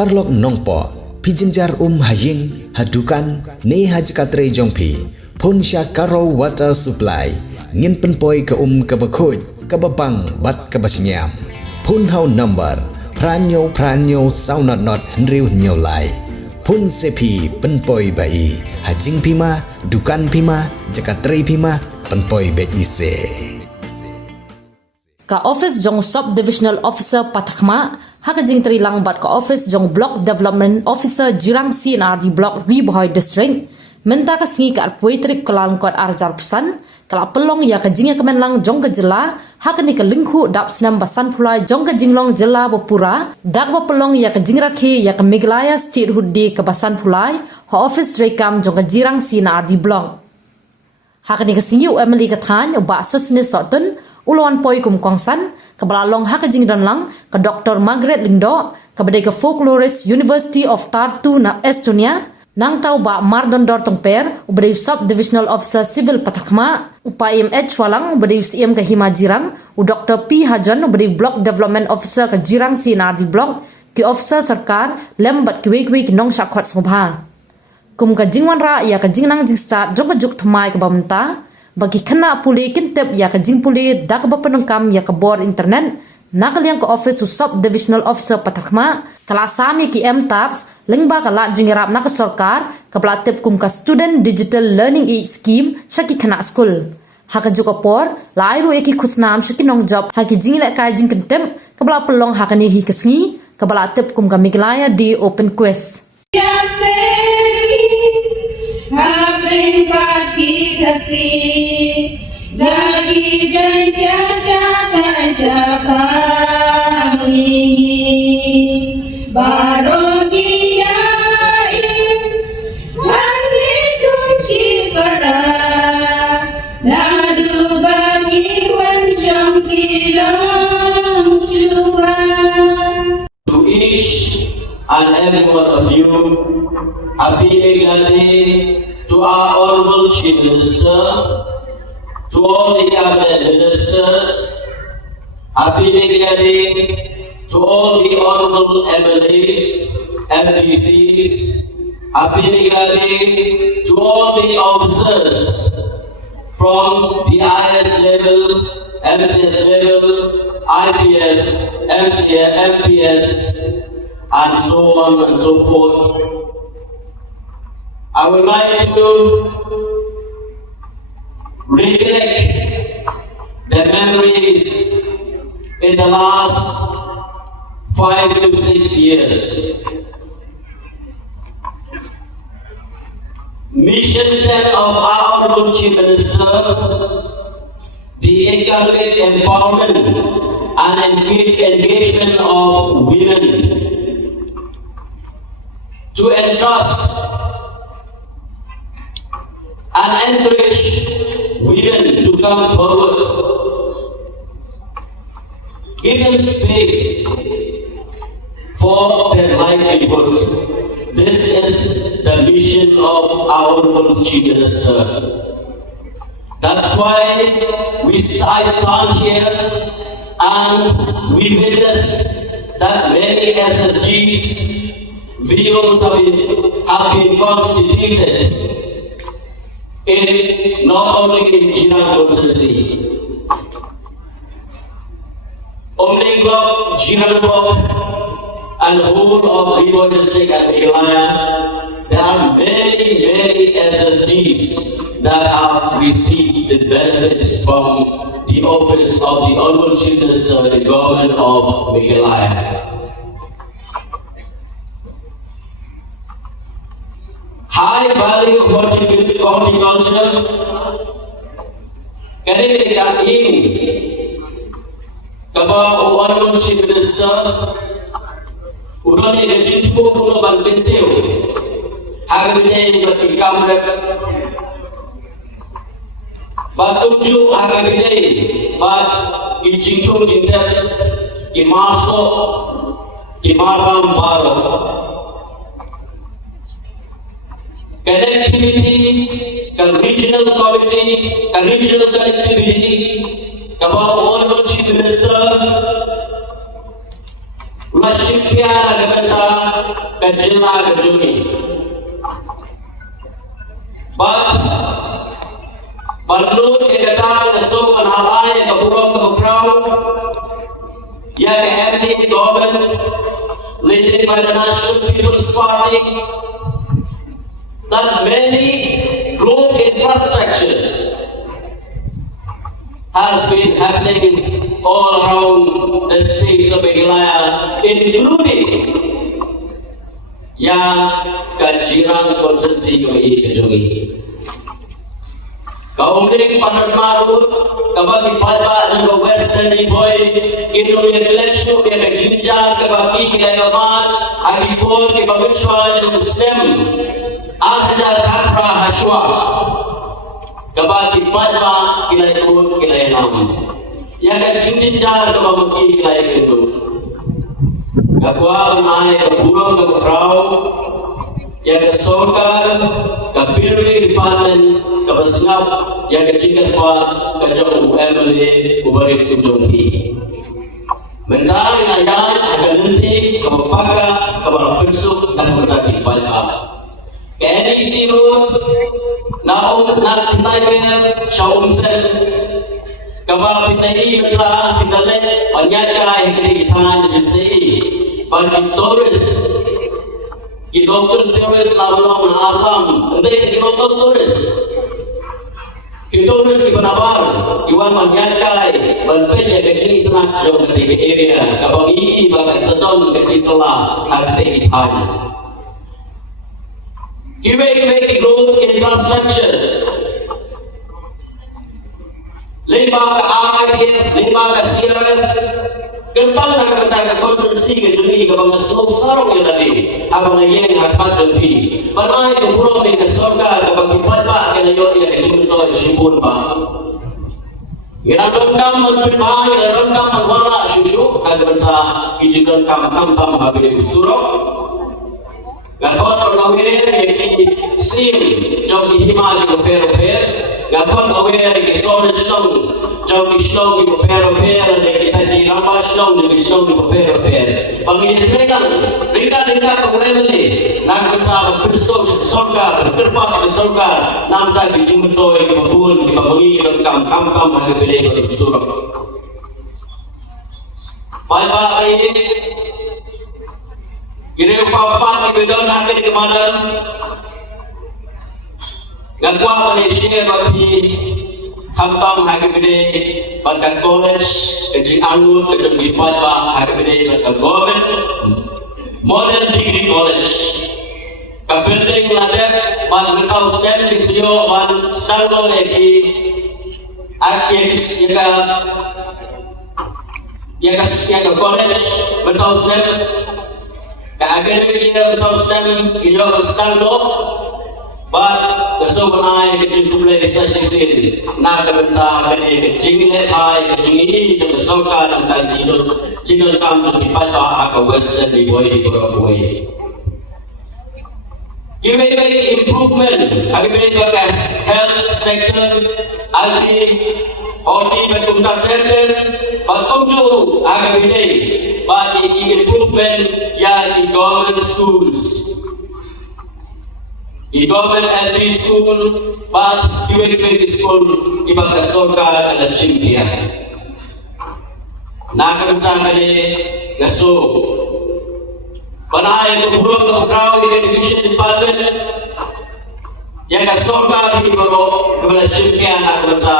parlok Nongpoh pijinjar haying hadukan ne hajkatre jongpi phun sha karo water supply ngin penpoi ke kebakhoj kebabang bat kebasnyam phun hau number pranyo saunot henriu nyolai phun sepi penpoi bai hajing pima dukan pima jakatre pima penpoi be ise ka office jong sub divisional officer Patharkhmah hakajing trilang bat ka office jong block development officer jirang CNRD block Bhoi district minta ka singi ka poetrik kalang kot arjar pesan kala pelong ya ka Jingialehkai lang jong ka jela hakani ka linghu dap snam basan phulai jong ka Jinglong jela bapura dak ba pelong ya ka Jingrakhi ya ka Meghalaya state huddi ka basan phulai ha office rekam jong ka jirang CNRD block hakani ka singi emily ka than ba susne sotun ulawan poi kum kongsan ka balalong hakajing danlang ka Dr. Margaret Lindo ka badai ka folklorist University of Tartu na Estonia nang tau ba mardondor tongper ubadai sub divisional officer civil Patharkhmah upayem walang ubadai CM ka hima jirang u Dr. P Hajan ubadai block development officer ka jirang CNRD block ki officer sarkar lembat ki wei nong shakhot sngewbha kum ka jingwan ra ya ka jingnang jing start jong ka juk thmai ka bamta bagi kena puli kintep ya ka jing puli dak ba penengkam ya ka board internet nakaliang ka office sub divisional officer Patharkhmah kala sami ki tabs lengba ka la jingirap na ka sarkar ka platip kum ka student digital learning aid scheme shaki kena school haka juga por lairu eki khusnam shaki nong job haki Jingialehkai jing kintep ka bala pelong hakani hi kesngi ka bala tip kum ka Meghalaya di open quest Habring pagi kasih Zagi janja syata syapa Ini Barogiyain Mandi kunci pada Nadu bagi wancang kilong cuan To each and every one of you, happy birthday to our honorable Chief Minister, to all the cabinet ministers, happy birthday to all the honorable MLAs, MPCs, happy birthday to all the officers from the IS level, MCS level, IPS, MPS, and so on and so forth. I would like to recollect the memories in the last 5 to 6 years. Mission 10 of our Honorable Chief Minister, the economic empowerment and engagement of women, to entrust and encourage women to come forward, give them space for their livelihood. This is the mission of our Honorable Chief Minister. That's why I stand here and we witness that many SSGs videos have been constituted in not only in Shillong constituency, Nongpoh, Jingialehkai, and the whole of Bhoi district and Meghalaya. There are many SSGs that have received the benefits from the office of the Honorable Chief Minister of the government of Meghalaya. High value horticulture Kanini ka ing kaba Honorable Chief Minister urani ka jinpo kuno bantinteo hagabine ka ikamda batuju hagabine ba ijinto jinta imaso imabam baro connectivity, regional committee, regional connectivity, about Honorable Chief Minister, Mashikya Nagabansa Kajila Kajuni. But Balun Ekata so and Halai Kaburam Kaburam Yang ethnic government led by the National People's Party that many road infrastructures has been happening all around the states of Meghalaya, including yang Kajirang konsensi kami. Kaumling Patharkhmah kabagi palba juga Western Bhoi Indonesia election yang Jingialehkai kabagi Lehkmen agipun ke pemicuan yang stem ada kapra haswa kabagi palba kilaipun kilainam yang Jingialehkai kabagi kilaipu kapwa naik keburung ke perahu yang kesorkan kapilri department kapasngap yang kecikap ke jong MLA ubarik ke jongpi mentari ayat akan nanti kapapaka kapal pensuk dan berdaki palpa KNDC road na kinaiwen syaumsen kapal pinai betah pindalet panyakai kiritan jensei bagi turis Doktor turis lawan Asam, nanti doktor turis, turis di Penabar, Iwan Mengialehkai, berpilih kecil itu nak jauh dari area, kapal ini bagai sedang kecil telah aktivitas. Kiwek growth infrastructure, lima ke AIF, lima ke CRF. Kentang nak kata konsumsi ke juni ke bangsa slow sarong yang tadi abang yang harpat juni panai ke pulau ni ke sorga ke bagi palpa ke nayo yang ke jumto shibun ba ira rongkam menpipa ira rongkam mengwara shushu ada benda ijikan kam habis surau gakon aware yang sim jom himali ke per gakon aware ke storage stone jom Shillong di per dan di rampas Shillong di per pengirikan ringka kemudian ni nak kita bersok sorkar terpak di sorkar nam tak dijumto di phun di pengir kam ada beli di surau bye ini kira upah di bedon nak di kemadan ngakwa Malaysia bagi Hampang hari ini pada college kecil anggur kecil di Palpa hari ini pada government modern degree college. Kabupaten Kelantan pada tahun sekian di sini pada Shillong lagi aktif yang college bertahun sekian ke akademik yang bertahun sekian ini Shillong. But the sovereign to play such a scene, not the Jingialehkai, the Soka, and Jingle come to the Patharkhmah, Western Bhoi. You may make improvement, health sector, agri, horticulture, but also agri, but the improvement, the government schools. Di government LP school, but UAP school, ibadah sorga adalah Shillong. Nak kata ni, gaso. Panai keburung keberau di education department, yang sorga di bawah kepada Shillong nak kata,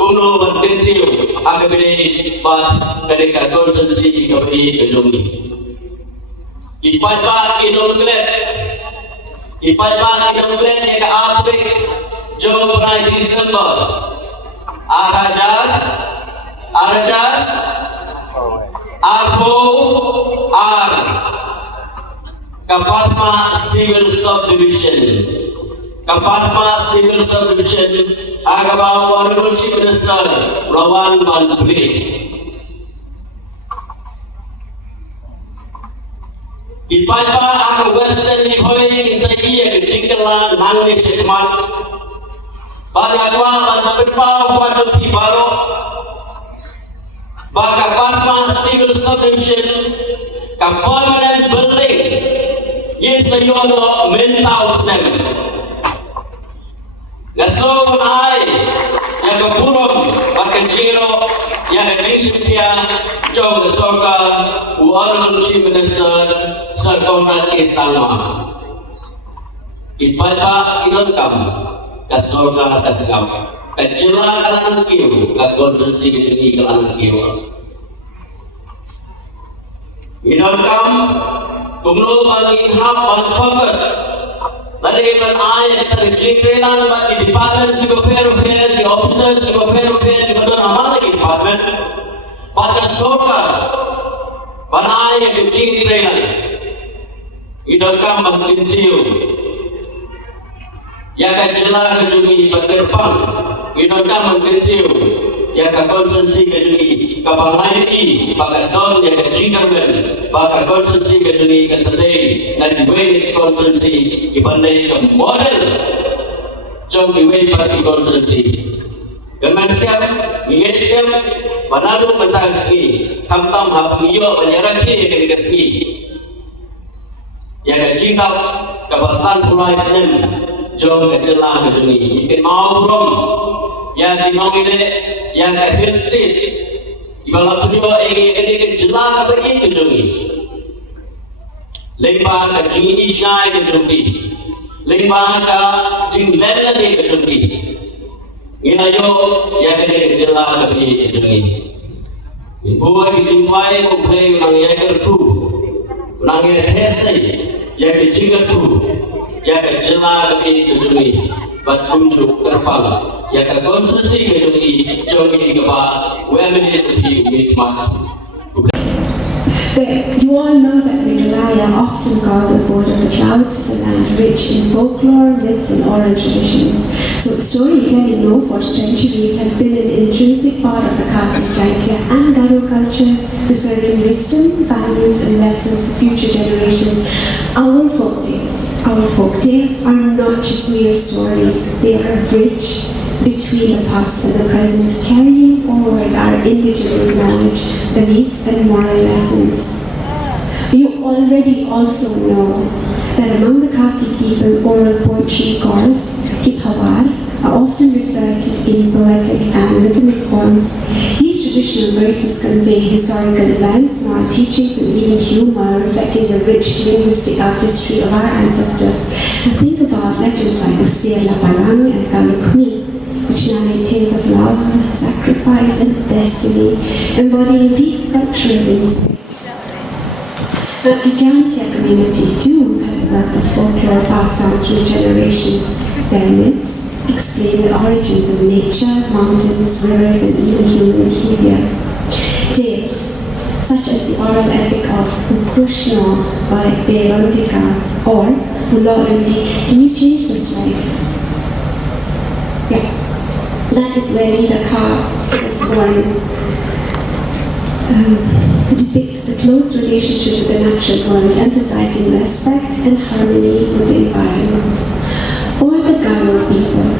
guru berkentil, agak beri, but mereka konsensi kami kejungi. Ibadah Indonesia. Ipalpa kita mulai yang ke jom bulan Disember Arajan Arbo Ar Patharkhmah Civil Subdivision Agabaw Honorable Chief Minister Rawan Manpuri Ipalpa ako Western Bhoi sa iya kecikalan nangis sekemat. Pada agama berpau pada tibaro. Baka Patharkhmah Civil Subdivision ka permanent building yes sayo mental stem naso ai yang kapurong makajiro yang kajisipia jong soka uanun chief minister sarkona isalma ipata ilangkam kasoka kasam kajila kalang kiu ka konsensi ni kalang kiu ilangkam kumno bagi hap focus Lagi kan ayat kita diciptakan di department si gover di officer si gover di mana amal lagi department pada soka pada ayat diciptakan idolkan mengintiu ya kan jelas kejungi berdepan idolkan mengintiu ya kan konsensi kejungi kabangai ini pada don ya kan jingerman pada konsensi kejungi kesedai dan diwei konsensi dibandai ke model jom diwei pada konsensi dengan siap ingin siap panalu mentangsi kamtam hapuyo menyeraki yang dikasih ya kan jingkap kebasan pulai sen jom kejelang kejungi mungkin mau brom yang dinongile yang akhir state ibarat punya ini kejelang apa ini kejungi lembah kejungi jai kejungi lembah ka jinglera ni kejungi inayo yang kejelang apa ini kejungi Bhoi dijumpai kumpulan yang yakerku yang hese yang dijingatku yang kejelang apa ini kejungi bertunjuk terpal yang konsumsi kejungi jongi keba wemeni di mikmat. You all know that Meghalaya, often called the Port of the Clouds, is a land rich in folklore, myths, and oral traditions. So storytelling, for centuries, has been an intrinsic part of the Khasi, Jaitya, and Garo cultures, preserving wisdom, values, and lessons for future generations. Our folk tales are not just mere stories; they are a bridge between the past and the present, carrying forward our indigenous knowledge, beliefs, and moral lessons. You already also know that among the Khasi people, oral poetry called khubor are often recited in poetic and rhythmic forms. These traditional verses convey historical events, moral teachings, and even humor, reflecting the rich linguistic artistry of our ancestors. And think about legends like Jingialehkai and Patharkhmah, which narrate tales of love, sacrifice, and destiny, embodying deep cultural insights. But the Jaitya community too has a wealth of folklore passed down through generations. Their myths explain the origins of nature, mountains, rivers, and even human behavior. Tales such as the oral epic of Krishna by Bhoi or Shillong. Can you change the slide? Yeah. That is where the car is born. Depict the close relationship with the natural world, emphasizing respect and harmony with the environment. For the Garo people,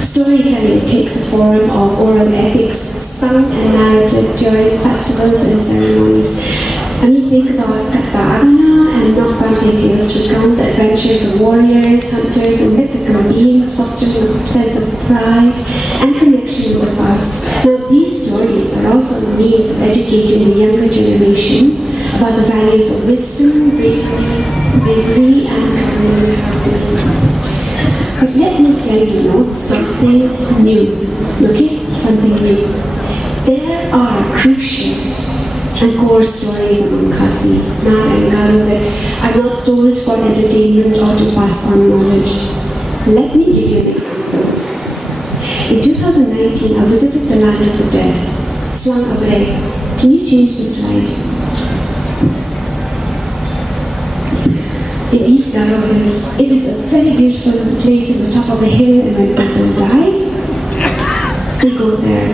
storytelling takes the form of oral epics sung and narrated during festivals and ceremonies. Think about Patharkhmah and Nongpoh tales recount the adventures of warriors, hunters, and mythical beings, fostering a sense of pride and connection with the past. Now, these stories are also a means of educating the younger generation about the values of wisdom, bravery, and community. But let me tell you something new. Okay? Something new. There are crucial and core stories among Khasi, and Garo that are not told for entertainment or to pass on knowledge. Let me give you an example. In 2019, I visited the land of the dead, Sngewbha. Can you change the slide? In East Garo Hills, it is a very beautiful place on the top of a hill, and when people die, they go there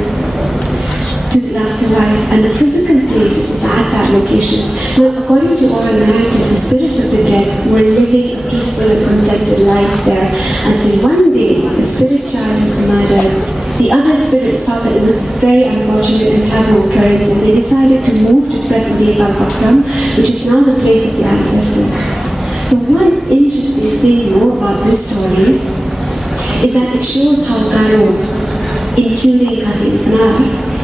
to the afterlife, and the physical place is at that location. Now, according to oral narrative, the spirits of the dead were living a peaceful and contented life there until one day the spirit child was murdered. The other spirits thought that it was very unfortunate and had no occurrence, and they decided to move to present-day Patharkhmah, which is now the place of the ancestors. The one interesting thing about this story is that it shows how Garo, including Kasinpnar,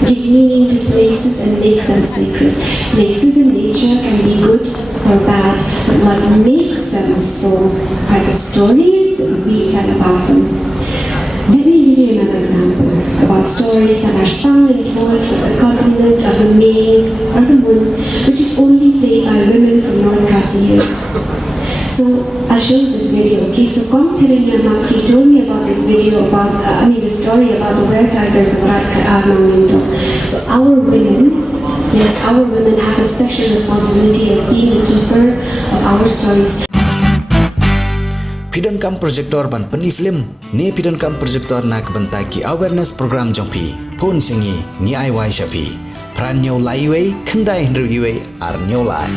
give meaning to places and make them sacred. Places in nature can be good or bad, but what makes them so are the stories we tell about them. Let me give you another example about stories that are sung and told for the accompaniment of the May or the Moon, which is only played by women from North Khasi Hills. So I'll show you this video. Okay, so Kong Thirinya he told me about this video about, the story about the were tigers of Nongpoh. So our women have a special responsibility of being the keeper of our stories. Pidon kam projector ban peni film ne pidon kam projector nak bentai ki awareness program jongpi phun singi ni ai wai shapi pran nyau lai wei khandai hndru wei ar nyau lai